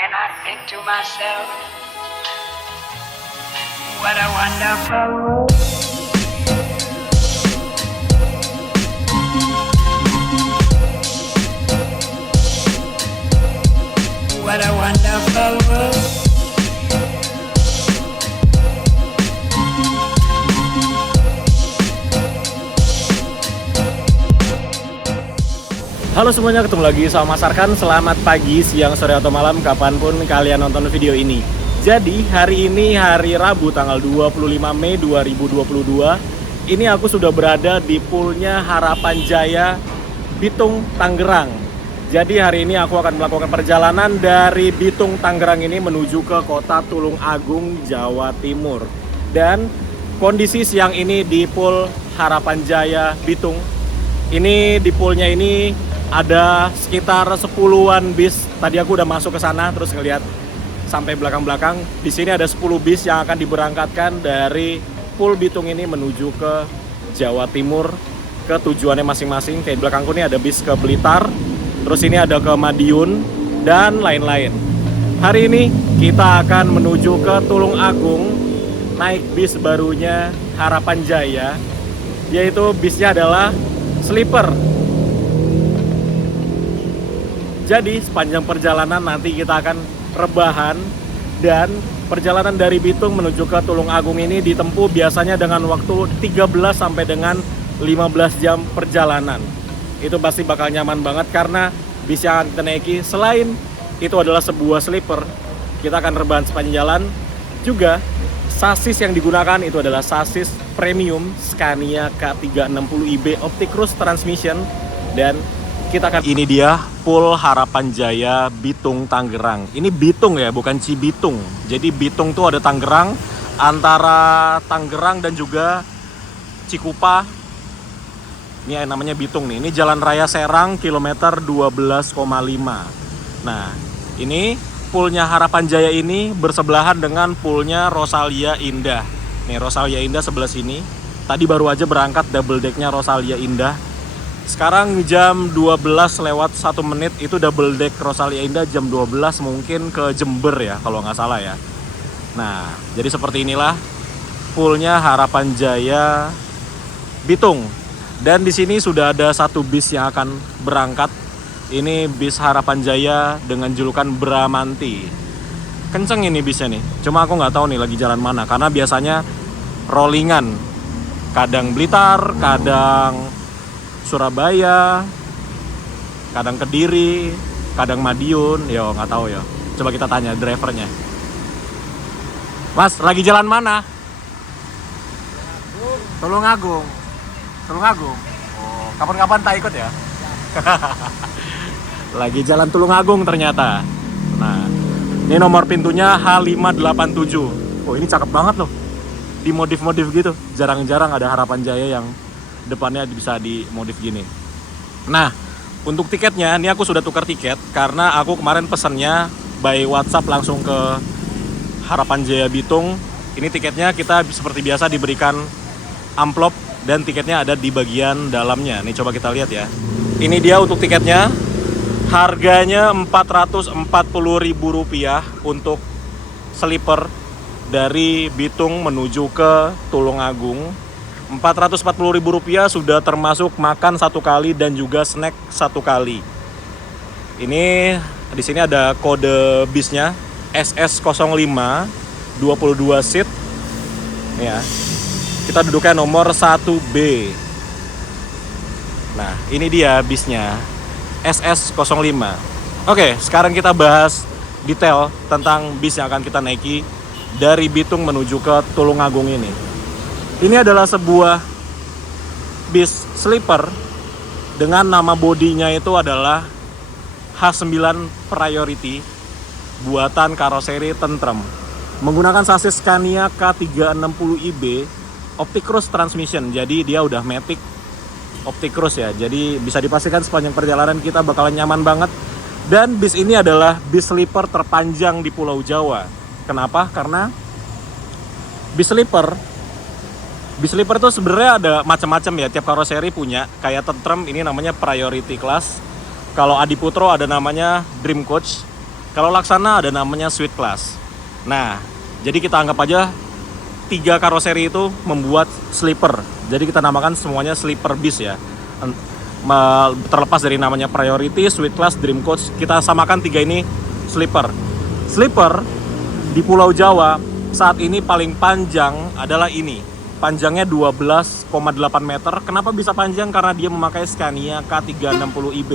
And I think to myself, what a wonderful world. What a wonderful world. Halo semuanya, ketemu lagi sama Mas Arkan. Selamat pagi, siang, sore, atau malam, kapanpun kalian nonton video ini. Jadi hari ini hari Rabu tanggal 25 Mei 2022. Ini aku sudah berada di poolnya Harapan Jaya Bitung, Tangerang. Jadi hari ini aku akan melakukan perjalanan dari Bitung, Tangerang ini menuju ke kota Tulung Agung, Jawa Timur. Dan kondisi siang ini di pool Harapan Jaya Bitung, ini di poolnya ini ada sekitar 10-an bis. Tadi aku udah masuk ke sana terus ngeliat sampai belakang-belakang. Di sini ada 10 bis yang akan diberangkatkan dari pool Bitung ini menuju ke Jawa Timur ke tujuannya masing-masing. Kayak di belakangku ini ada bis ke Blitar, terus ini ada ke Madiun dan lain-lain. Hari ini kita akan menuju ke Tulung Agung naik bis barunya Harapan Jaya, yaitu bisnya adalah sleeper. Jadi sepanjang perjalanan nanti kita akan rebahan, dan perjalanan dari Bitung menuju ke Tulung Agung ini ditempuh biasanya dengan waktu 13 sampai dengan 15 jam perjalanan. Itu pasti bakal nyaman banget karena bis yang akan kita naiki selain itu adalah sebuah sleeper, kita akan rebahan sepanjang jalan. Juga sasis yang digunakan itu adalah sasis premium Scania K360iB Opticruise Transmission. Dan kita akan, ini dia pool Harapan Jaya Bitung, Tangerang. Ini Bitung ya, bukan Cibitung. Jadi Bitung tuh ada Tangerang, antara Tangerang dan juga Cikupa. Ini namanya Bitung nih. Ini Jalan Raya Serang kilometer 12,5. Nah, ini poolnya Harapan Jaya ini bersebelahan dengan poolnya Rosalia Indah. Nih Rosalia Indah sebelah sini. Tadi baru aja berangkat double decknya Rosalia Indah. Sekarang jam 12 lewat 1 menit, itu double deck Rosalia Indah jam 12 mungkin ke Jember ya kalau nggak salah ya. Nah, jadi seperti inilah poolnya Harapan Jaya Bitung. Dan di sini sudah ada satu bis yang akan berangkat. Ini bis Harapan Jaya dengan julukan Bramanti. Kenceng ini bisnya nih. Cuma aku nggak tahu nih lagi jalan mana, karena biasanya rollingan. Kadang Blitar, kadang Surabaya, kadang Kediri, kadang Madiun. Yo, nggak tahu ya. Coba kita tanya drivernya. Mas, lagi jalan mana? Tulung Agung. Tulung Agung. Oh, kapan-kapan tak ikut ya? Lagi jalan Tulung Agung ternyata. Nah, ini nomor pintunya H587. Oh, ini cakep banget loh. Dimodif-modif gitu. Jarang-jarang ada Harapan Jaya yang depannya bisa dimodif gini. Nah, untuk tiketnya, ini aku sudah tukar tiket karena aku kemarin pesannya by WhatsApp langsung ke Harapan Jaya Bitung. Ini tiketnya kita seperti biasa diberikan amplop dan tiketnya ada di bagian dalamnya. Nih coba kita lihat ya. Ini dia untuk tiketnya. Harganya Rp440.000 untuk sleeper dari Bitung menuju ke Tulung Agung. Rp440.000 sudah termasuk makan 1 kali dan juga snack 1 kali. Ini di sini ada kode bisnya SS05 22 seat. Ya. Kita duduknya nomor 1B. Nah, ini dia bisnya SS05. Oke, sekarang kita bahas detail tentang bis yang akan kita naiki dari Bitung menuju ke Tulung Agung ini. Ini adalah sebuah bis sleeper dengan nama bodinya itu adalah H9 Priority buatan karoseri Tentrem. Menggunakan sasis Scania K360iB Opticruise Transmission. Jadi dia udah matic Opticruise ya. Jadi bisa dipastikan sepanjang perjalanan kita bakalan nyaman banget. Dan bis ini adalah bis sleeper terpanjang di Pulau Jawa. Kenapa? Karena bis sleeper itu sebenarnya ada macam-macam ya, tiap karoseri punya. Kayak Tentrem ini namanya Priority Class. Kalau Adiputro ada namanya Dream Coach. Kalau Laksana ada namanya Suite Class. Nah, jadi kita anggap aja 3 karoseri itu membuat sleeper. Jadi kita namakan semuanya sleeper bis ya. Terlepas dari namanya Priority, Suite Class, Dream Coach, kita samakan 3 ini sleeper. Sleeper di Pulau Jawa saat ini paling panjang adalah ini. Panjangnya 12,8 meter. Kenapa bisa panjang? Karena dia memakai Scania K360iB.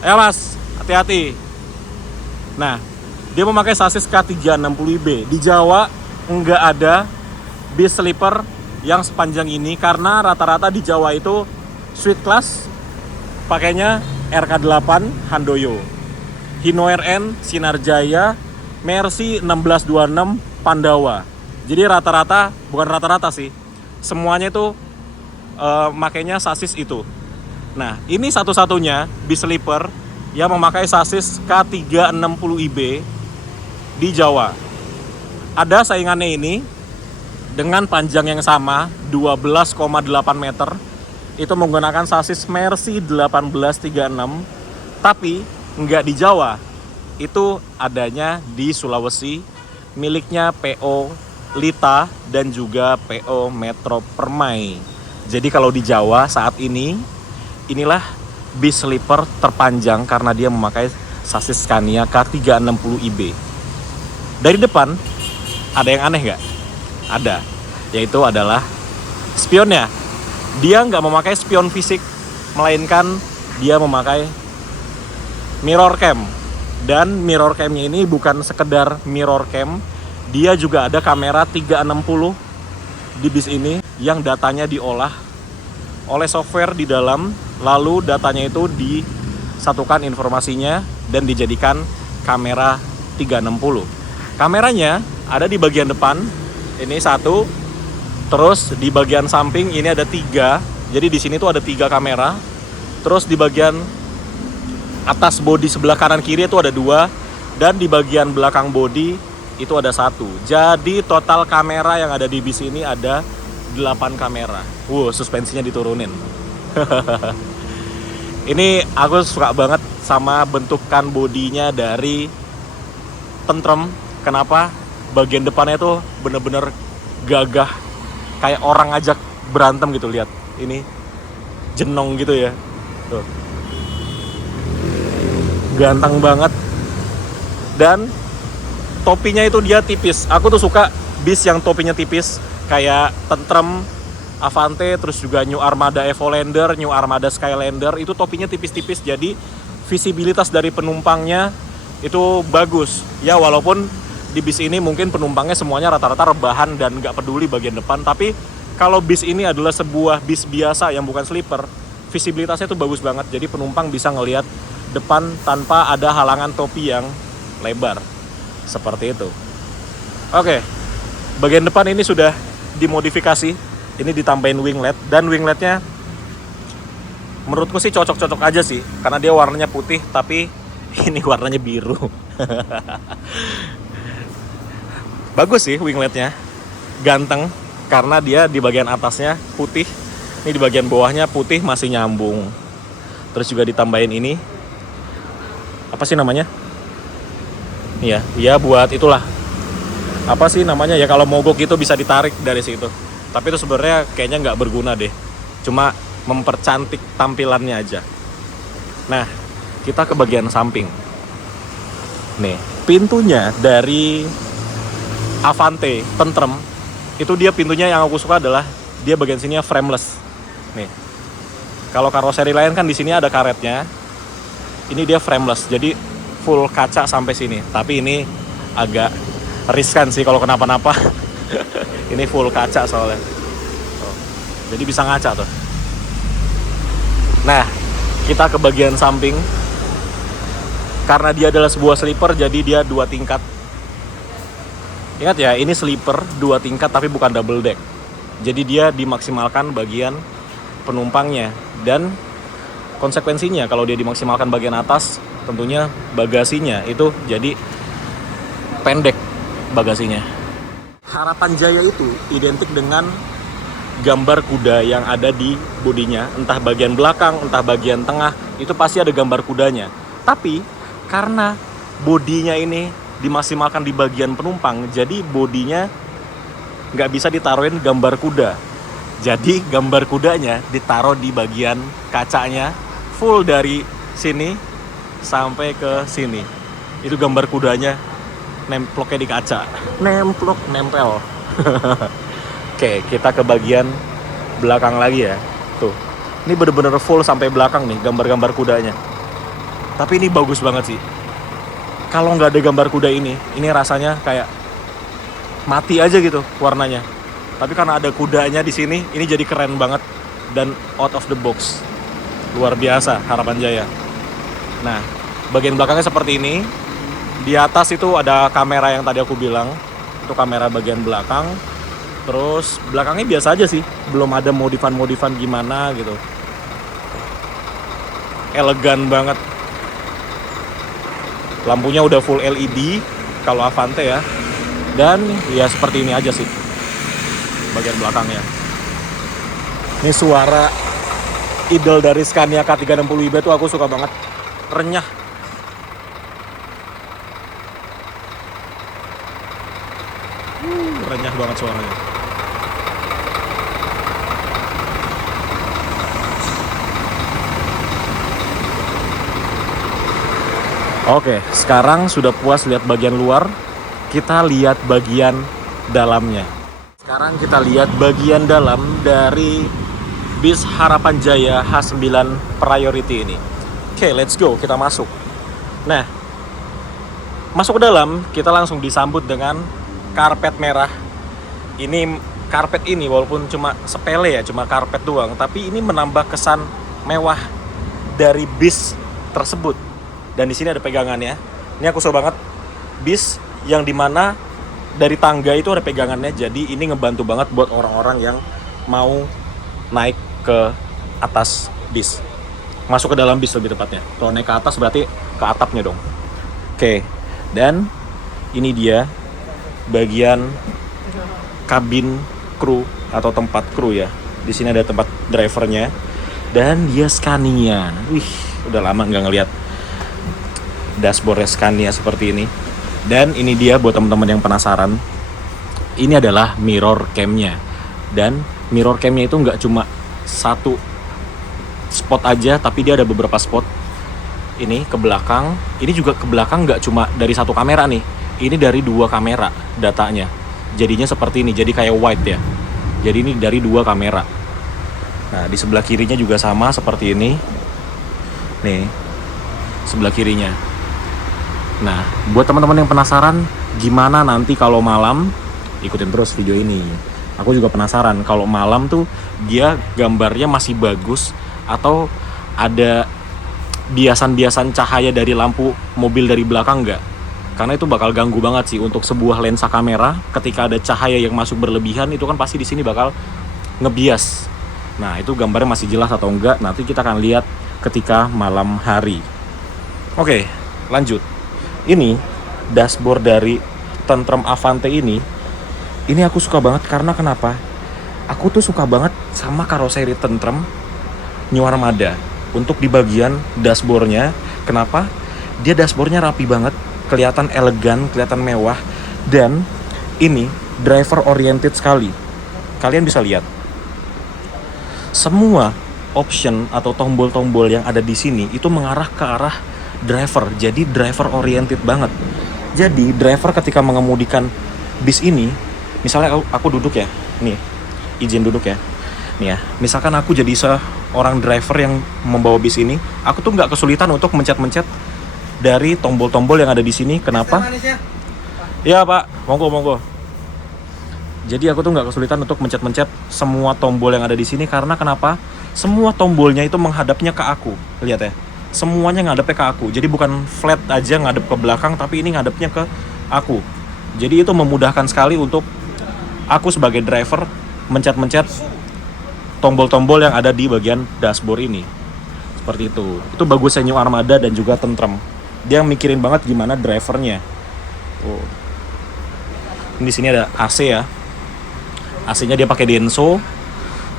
Ayo mas, hati-hati. Nah, dia memakai sasis K360iB. Di Jawa nggak ada bis sleeper yang sepanjang ini karena rata-rata di Jawa itu Suite Class pakainya RK8 Handoyo, Hino RN Sinarjaya, Mercy 1626 Pandawa. Jadi rata-rata, bukan rata-rata sih, semuanya itu makainya sasis itu. Nah, ini satu-satunya bis sleeper yang memakai sasis K360iB di Jawa. Ada saingannya ini dengan panjang yang sama 12,8 meter. Itu menggunakan sasis Mercy 1836, tapi nggak di Jawa. Itu adanya di Sulawesi, miliknya PO Lita dan juga PO Metro Permai. Jadi kalau di Jawa saat ini, inilah bis sleeper terpanjang karena dia memakai sasis Scania K360iB. Dari depan, ada yang aneh nggak? Ada, yaitu adalah spionnya. Dia nggak memakai spion fisik, melainkan dia memakai mirror cam. Dan mirror camnya ini bukan sekedar mirror cam, dia juga ada kamera 360 di bis ini yang datanya diolah oleh software di dalam, lalu datanya itu disatukan informasinya dan dijadikan kamera 360. Kameranya ada di bagian depan, ini 1, terus di bagian samping ini ada 3. Jadi di sini tuh ada 3 kamera. Terus di bagian atas bodi sebelah kanan kiri itu ada 2, dan di bagian belakang bodi itu ada 1. Jadi total kamera yang ada di bis ini ada 8 kamera. Suspensinya diturunin. Ini aku suka banget sama bentukan bodinya dari Tentrem. Kenapa? Bagian depannya tuh bener-bener gagah, kayak orang ngajak berantem gitu. Lihat, ini jenong gitu ya. Tuh. Ganteng banget. Dan topinya itu dia tipis. Aku tuh suka bis yang topinya tipis, kayak Tentrem, Avante, terus juga New Armada Evolander, New Armada Skylander. Itu topinya tipis-tipis, jadi visibilitas dari penumpangnya itu bagus. Ya walaupun di bis ini mungkin penumpangnya semuanya rata-rata rebahan dan nggak peduli bagian depan. Tapi kalau bis ini adalah sebuah bis biasa yang bukan sleeper, visibilitasnya tuh bagus banget. Jadi penumpang bisa ngelihat depan tanpa ada halangan topi yang lebar. Seperti itu. Oke, bagian depan ini sudah dimodifikasi. Ini ditambahin winglet, dan wingletnya menurutku sih cocok-cocok aja sih, karena dia warnanya putih tapi ini warnanya biru. Bagus sih wingletnya, ganteng karena dia di bagian atasnya putih, ini di bagian bawahnya putih masih nyambung. Terus juga ditambahin ini, apa sih namanya? Iya buat itulah. Apa sih namanya ya, kalau mogok itu bisa ditarik dari situ. Tapi itu sebenarnya kayaknya nggak berguna deh. Cuma mempercantik tampilannya aja. Nah, kita ke bagian samping. Nih, pintunya dari Avante Tentrem itu dia pintunya yang aku suka adalah dia bagian sininya frameless. Nih. Kalau karoseri lain kan di sini ada karetnya. Ini dia frameless. Jadi full kaca sampai sini. Tapi ini agak riskan sih kalau kenapa-napa. Ini full kaca soalnya. Jadi bisa ngaca tuh. Nah, kita ke bagian samping. Karena dia adalah sebuah sleeper, jadi dia 2 tingkat. Ingat ya, ini sleeper 2 tingkat tapi bukan double deck. Jadi dia dimaksimalkan bagian penumpangnya. Dan konsekuensinya kalau dia dimaksimalkan bagian atas, tentunya bagasinya itu jadi pendek bagasinya. Harapan Jaya itu identik dengan gambar kuda yang ada di bodinya, entah bagian belakang, entah bagian tengah, itu pasti ada gambar kudanya. Tapi karena bodinya ini dimaksimalkan di bagian penumpang, jadi bodinya nggak bisa ditaruhin gambar kuda. Jadi gambar kudanya ditaruh di bagian kacanya, full dari sini sampai ke sini. Itu gambar kudanya nemploknya di kaca. Nempel. Oke, kita ke bagian belakang lagi ya. Tuh, ini bener-bener full sampai belakang nih gambar-gambar kudanya. Tapi ini bagus banget sih. Kalau nggak ada gambar kuda ini rasanya kayak mati aja gitu warnanya. Tapi karena ada kudanya di sini, ini jadi keren banget dan out of the box. Luar biasa Harapan Jaya. Nah, bagian belakangnya seperti ini. Di atas itu ada kamera yang tadi aku bilang. Itu kamera bagian belakang. Terus belakangnya biasa aja sih, belum ada modifan-modifan gimana gitu. Elegan banget. Lampunya udah full LED kalau Avante ya. Dan ya seperti ini aja sih bagian belakangnya. Ini suara idol dari Scania K360iB tuh aku suka banget. Renyah. Renyah banget suaranya. Oke, sekarang sudah puas lihat bagian luar, kita lihat bagian dalamnya. Sekarang kita lihat bagian dalam dari bis Harapan Jaya H9 Priority ini. Oke, let's go, kita masuk. Nah, masuk ke dalam, kita langsung disambut dengan karpet merah. Ini karpet ini walaupun cuma sepele ya, cuma karpet doang, tapi ini menambah kesan mewah dari bis tersebut. Dan di sini ada pegangannya. Ini aku suka banget, bis yang dimana dari tangga itu ada pegangannya. Jadi ini ngebantu banget buat orang-orang yang mau naik ke atas bis, masuk ke dalam bis lebih tepatnya. Kalau naik ke atas berarti ke atapnya dong. Oke, dan ini dia bagian kabin kru atau tempat kru ya. Di sini ada tempat drivernya dan dia Scania. Wih, udah lama nggak ngeliat dashboard Scania seperti ini. Dan ini dia buat teman-teman yang penasaran, ini adalah mirror cam-nya. Dan mirror cam-nya itu nggak cuma satu spot aja, tapi dia ada beberapa spot. Ini ke belakang, ini juga ke belakang nggak cuma dari satu kamera nih, ini dari dua kamera datanya. Jadinya seperti ini, jadi kayak wide ya. Jadi ini dari dua kamera. Nah, di sebelah kirinya juga sama seperti ini. Nih, sebelah kirinya. Nah, buat teman-teman yang penasaran gimana nanti kalau malam, ikutin terus video ini. Aku juga penasaran kalau malam tuh dia gambarnya masih bagus atau ada biasan-biasan cahaya dari lampu mobil dari belakang nggak? Karena itu bakal ganggu banget sih untuk sebuah lensa kamera. Ketika ada cahaya yang masuk berlebihan, itu kan pasti di sini bakal ngebias. Nah, itu gambarnya masih jelas atau enggak, nanti kita akan lihat ketika malam hari. Oke, lanjut. Ini dashboard dari Tentrem Avante ini aku suka banget karena kenapa? Aku tuh suka banget sama karoseri Tentrem New Armada untuk di bagian dashboardnya. Kenapa? Dia dashboardnya rapi banget, kelihatan elegan, kelihatan mewah, dan ini driver oriented sekali. Kalian bisa lihat semua option atau tombol-tombol yang ada di sini itu mengarah ke arah driver, jadi driver oriented banget. Jadi driver ketika mengemudikan bis ini, misalnya aku duduk ya, nih izin duduk ya, nih ya, misalkan aku jadi seorang driver yang membawa bis ini, aku tuh nggak kesulitan untuk mencet-mencet dari tombol-tombol yang ada di sini. Kenapa? Ya Pak, monggo. Jadi aku tuh nggak kesulitan untuk mencet-mencet semua tombol yang ada di sini karena kenapa? Semua tombolnya itu menghadapnya ke aku, lihat ya. Semuanya ngadepnya ke aku, jadi bukan flat aja ngadep ke belakang, tapi ini ngadepnya ke aku. Jadi itu memudahkan sekali untuk aku sebagai driver mencet-mencet tombol-tombol yang ada di bagian dashboard ini. Seperti itu. Itu bagusnya New Armada dan juga Tentrem. Dia mikirin banget gimana drivernya. Oh. Di sini ada AC ya. AC-nya dia pakai Denso.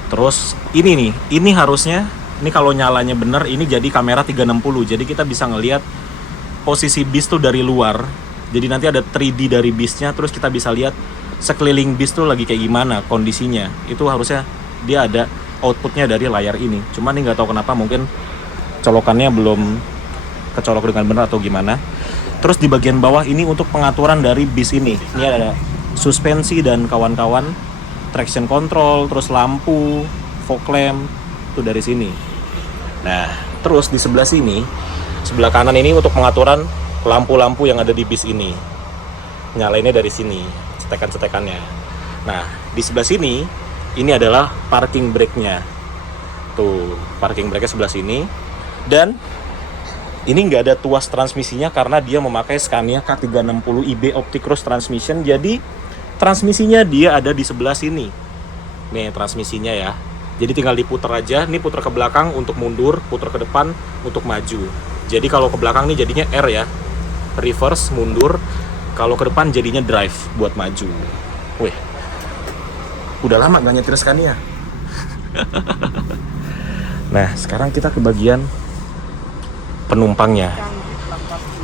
Terus ini harusnya, ini kalau nyalanya bener, ini jadi kamera 360. Jadi kita bisa ngelihat posisi bis tuh dari luar. Jadi nanti ada 3D dari bisnya, terus kita bisa lihat sekeliling bis tuh lagi kayak gimana kondisinya. Itu harusnya dia ada outputnya dari layar ini. Cuman ini nggak tahu kenapa, mungkin colokannya belum kecolok dengan benar atau gimana. Terus di bagian bawah ini untuk pengaturan dari bis ini. Ini ada suspensi dan kawan-kawan, traction control, terus lampu, fog lamp, itu dari sini. Nah, terus di sebelah sini, sebelah kanan ini untuk pengaturan lampu-lampu yang ada di bis ini. Nyalainnya dari sini, cetekan-cetekannya. Nah, di sebelah sini, ini adalah parking brake-nya. Tuh, parking brake-nya sebelah sini. Dan ini nggak ada tuas transmisinya karena dia memakai Scania K360iB Optic Cross Transmission. Jadi transmisinya dia ada di sebelah sini. Nih transmisinya ya. Jadi tinggal diputer aja. Ini puter ke belakang untuk mundur, puter ke depan untuk maju. Jadi kalau ke belakang nih jadinya R ya, reverse mundur. Kalau ke depan jadinya drive buat maju. Wih, udah lama nggak nyetir Scania. Nah sekarang kita ke bagian penumpangnya.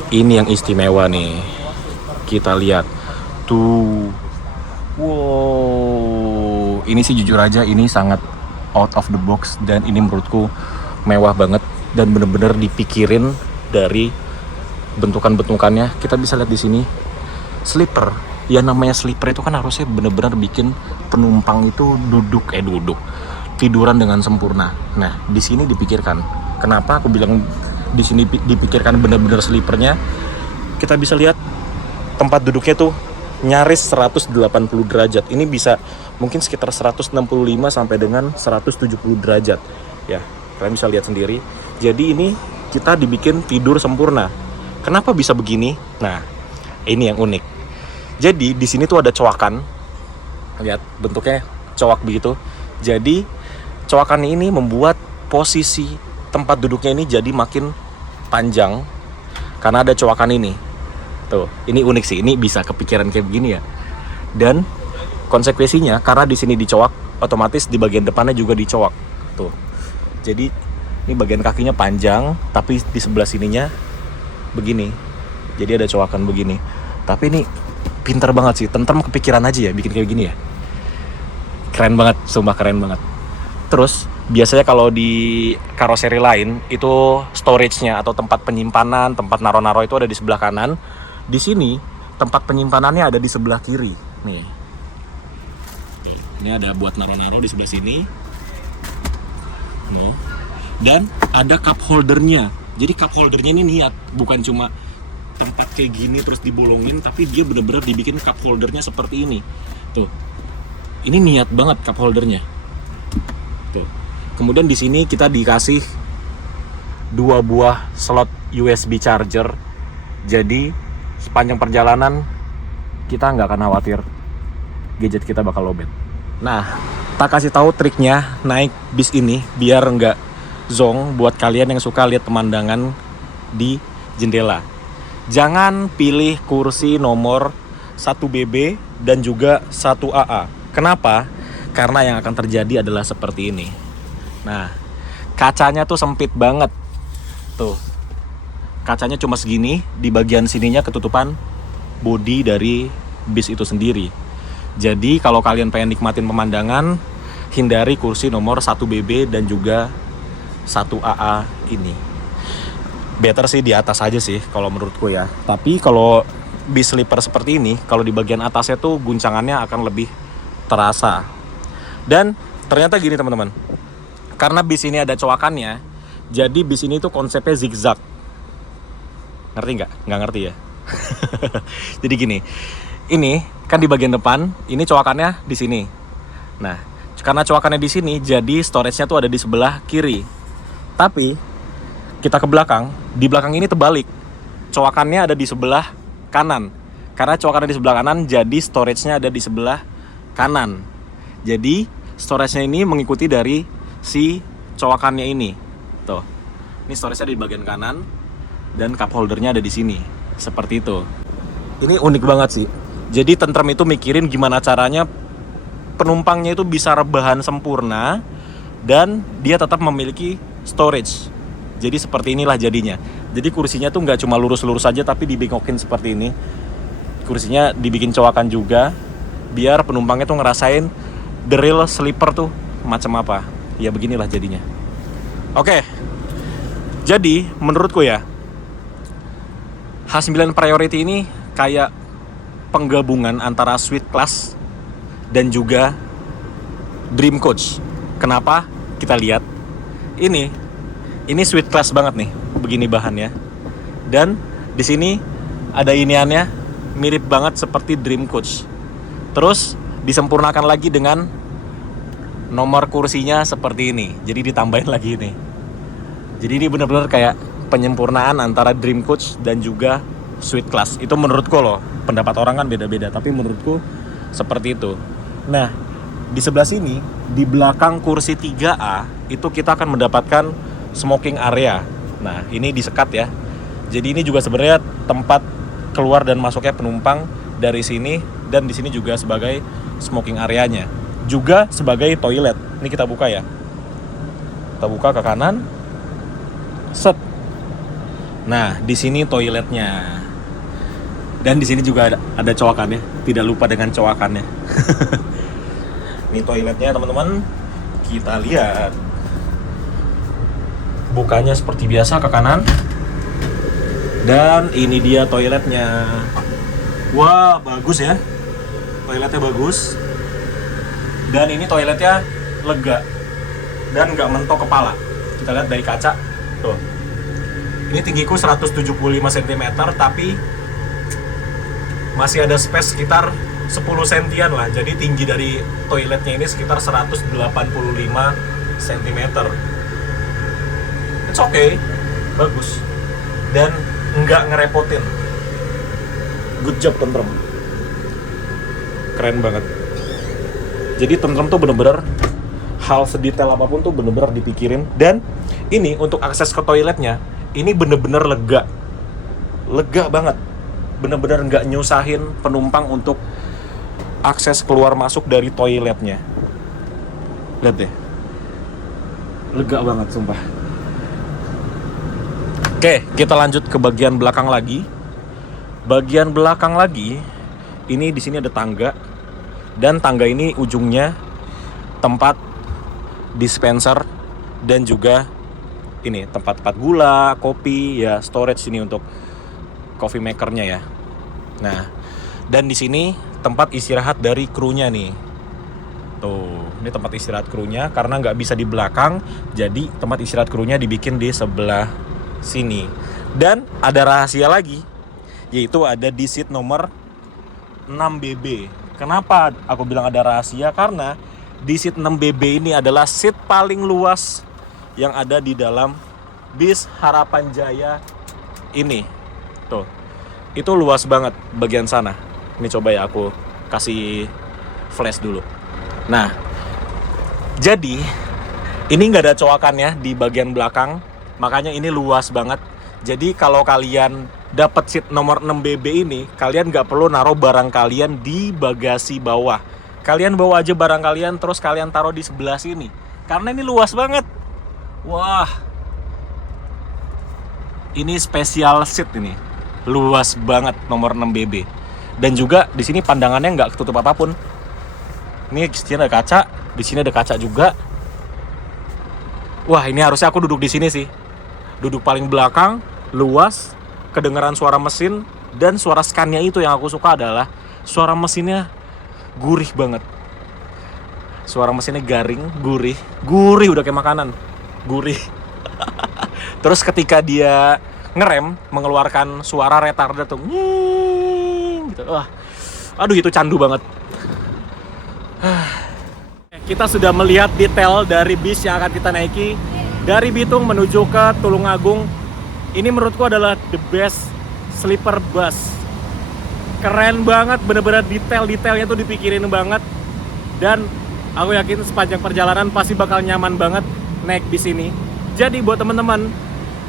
Ini yang istimewa nih. Kita lihat tuh. Wow, ini sih jujur aja ini sangat out of the box dan ini menurutku mewah banget dan bener-bener dipikirin dari bentukan-bentukannya. Kita bisa lihat di sini sleeper. Ya namanya sleeper itu kan harusnya bener-bener bikin penumpang itu duduk tiduran dengan sempurna. Nah, di sini dipikirkan. Kenapa aku bilang di sini dipikirkan bener-bener sleepernya? Kita bisa lihat tempat duduknya tuh nyaris 180 derajat. Ini bisa mungkin sekitar 165 sampai dengan 170 derajat. Ya, kalian bisa lihat sendiri. Jadi ini kita dibikin tidur sempurna. Kenapa bisa begini? Nah, ini yang unik. Jadi di sini tuh ada coakan. Lihat bentuknya coak begitu. Jadi coakan ini membuat posisi tempat duduknya ini jadi makin panjang karena ada coakan ini. Tuh, ini unik sih. Ini bisa kepikiran kayak begini ya. Dan konsekuensinya karena di sini dicoak, otomatis di bagian depannya juga dicoak. Tuh. Jadi ini bagian kakinya panjang, tapi di sebelah sininya begini. Jadi ada coakan begini. Tapi ini pinter banget sih. Tentrem kepikiran aja ya bikin kayak gini ya. Keren banget, sumpah keren banget. Terus biasanya kalau di karoseri lain itu storage-nya atau tempat penyimpanan, tempat naro-naro itu ada di sebelah kanan. Di sini tempat penyimpanannya ada di sebelah kiri. Nih. Ini ada buat naro-naro di sebelah sini. No. Dan ada cup holdernya. Jadi cup holdernya ini niat, bukan cuma tempat kayak gini terus dibolongin, tapi dia benar-benar dibikin cup holdernya seperti ini. Tuh. Ini niat banget cup holdernya. Tuh. Kemudian di sini kita dikasih 2 buah slot USB charger. Jadi sepanjang perjalanan kita nggak akan khawatir gadget kita bakal lowbat. Nah, tak kasih tahu triknya naik bis ini biar nggak zonk buat kalian yang suka lihat pemandangan di jendela. Jangan pilih kursi nomor 1BB dan juga 1AA. Kenapa? Karena yang akan terjadi adalah seperti ini. Nah, kacanya tuh sempit banget. Tuh. Kacanya cuma segini, di bagian sininya ketutupan bodi dari bis itu sendiri. Jadi kalau kalian pengen nikmatin pemandangan, hindari kursi nomor 1BB dan juga 1AA ini. Better sih di atas aja sih kalau menurutku ya. Tapi kalau bis sleeper seperti ini, kalau di bagian atasnya tuh guncangannya akan lebih terasa. Dan ternyata gini teman-teman, karena bis ini ada coakannya, jadi bis ini tuh konsepnya zigzag. Ngerti nggak? Nggak ngerti ya? Jadi gini, ini kan di bagian depan, ini coakannya di sini. Nah, karena coakannya di sini, jadi storage-nya tuh ada di sebelah kiri. Tapi kita ke belakang, di belakang ini terbalik. Coakannya ada di sebelah kanan. Karena coakannya di sebelah kanan, jadi storage-nya ada di sebelah kanan. Jadi storage-nya ini mengikuti dari si coakannya ini. Tuh. Ini storage-nya di bagian kanan dan cup holdernya ada di sini. Seperti itu. Ini unik banget sih. Jadi tentrem itu mikirin gimana caranya penumpangnya itu bisa rebahan sempurna dan dia tetap memiliki storage. Jadi seperti inilah jadinya. Jadi kursinya tuh nggak cuma lurus-lurus aja tapi dibengokin seperti ini. Kursinya dibikin coakan juga biar penumpangnya tuh ngerasain the real sleeper tuh macam apa. Ya beginilah jadinya. Oke. Jadi menurutku ya H9 Priority ini kayak penggabungan antara Suite Class dan juga Dream Coach. Kenapa? Kita lihat. Ini Suite Class banget nih, begini bahannya. Dan di sini ada iniannya mirip banget seperti Dream Coach. Terus disempurnakan lagi dengan nomor kursinya seperti ini. Jadi ditambahin lagi ini. Jadi ini benar-benar kayak penyempurnaan antara Dream Coach dan juga Suite Class. Itu menurutku loh. Pendapat orang kan beda-beda, tapi menurutku seperti itu. Nah, di sebelah sini, di belakang kursi 3A, itu kita akan mendapatkan smoking area. Nah, ini disekat ya. Jadi ini juga sebenarnya tempat keluar dan masuknya penumpang dari sini, dan di sini juga sebagai smoking areanya. Juga sebagai toilet. Ini kita buka ya. Kita buka ke kanan. Set. Nah, di sini toiletnya. Dan di sini juga ada coakannya. Tidak lupa dengan coakannya. Ini toiletnya teman-teman. Kita lihat. Bukanya seperti biasa ke kanan. Dan ini dia toiletnya. Wah, bagus ya. Toiletnya bagus. Dan ini toiletnya lega. Dan nggak mentok kepala. Kita lihat dari kaca. Tuh. Ini tinggiku 175 cm, tapi masih ada space sekitar 10 sentian lah. Jadi tinggi dari toiletnya ini sekitar 185 cm. It's okay, bagus. Dan nggak ngerepotin. Good job Tentrem. Keren banget. Jadi Tentrem tuh bener-bener hal sedetail apapun tuh bener-bener dipikirin. Dan ini untuk akses ke toiletnya, ini bener-bener lega. Lega banget. Bener-bener nggak nyusahin penumpang untuk akses keluar masuk dari toiletnya. Lihat deh. Lega banget sumpah. Oke, kita lanjut ke bagian belakang lagi. Bagian belakang lagi, ini di sini ada tangga. Dan tangga ini ujungnya tempat dispenser dan juga ini tempat-tempat gula, kopi, ya storage sini untuk coffee makernya ya. Nah, dan di sini tempat istirahat dari krunya nih. Tuh, ini tempat istirahat krunya karena nggak bisa di belakang, jadi tempat istirahat krunya dibikin di sebelah sini. Dan ada rahasia lagi, yaitu ada di seat nomor 6BB. Kenapa aku bilang ada rahasia? Karena di seat 6BB ini adalah seat paling luas yang ada di dalam bis Harapan Jaya ini. Tuh, itu luas banget bagian sana. Ini coba ya aku kasih flash dulu. Nah, jadi ini nggak ada coakannya di bagian belakang, makanya ini luas banget. Jadi kalau kalian dapat seat nomor 6BB ini, kalian nggak perlu naruh barang kalian di bagasi bawah. Kalian bawa aja barang kalian, terus kalian taruh di sebelah sini. Karena ini luas banget. Wah, ini special seat ini, luas banget nomor 6BB. Dan juga di sini pandangannya nggak ketutup apapun. Ini di sini ada kaca, di sini ada kaca juga. Wah, ini harusnya aku duduk di sini sih. Duduk paling belakang, luas, kedengaran suara mesin, dan suara scan-nya itu yang aku suka adalah suara mesinnya gurih banget. Suara mesinnya garing, gurih udah kayak makanan. Gurih. Terus ketika dia ngerem mengeluarkan suara retarder tuh gitu. Wah, aduh itu candu banget. Kita sudah melihat detail dari bis yang akan kita naiki dari Bitung menuju ke Tulungagung. Ini menurutku adalah the best sleeper bus. Keren banget, bener-bener detail-detailnya tuh dipikirin banget. Dan aku yakin sepanjang perjalanan pasti bakal nyaman banget naik bis ini. Jadi buat teman-teman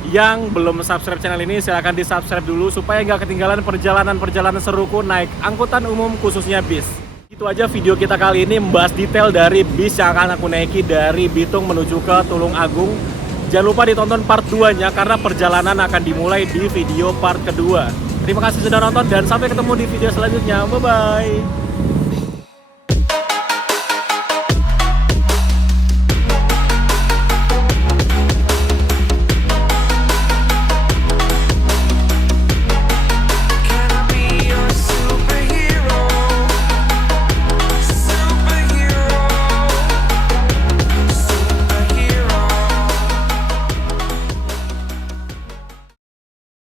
yang belum subscribe channel ini, silahkan di subscribe dulu supaya nggak ketinggalan perjalanan-perjalanan seruku naik angkutan umum khususnya bis. Itu aja video kita kali ini membahas detail dari bis yang akan aku naiki dari Bitung menuju ke Tulungagung. Jangan lupa ditonton part 2-nya karena perjalanan akan dimulai di video part kedua. Terima kasih sudah nonton dan sampai ketemu di video selanjutnya. Bye-bye.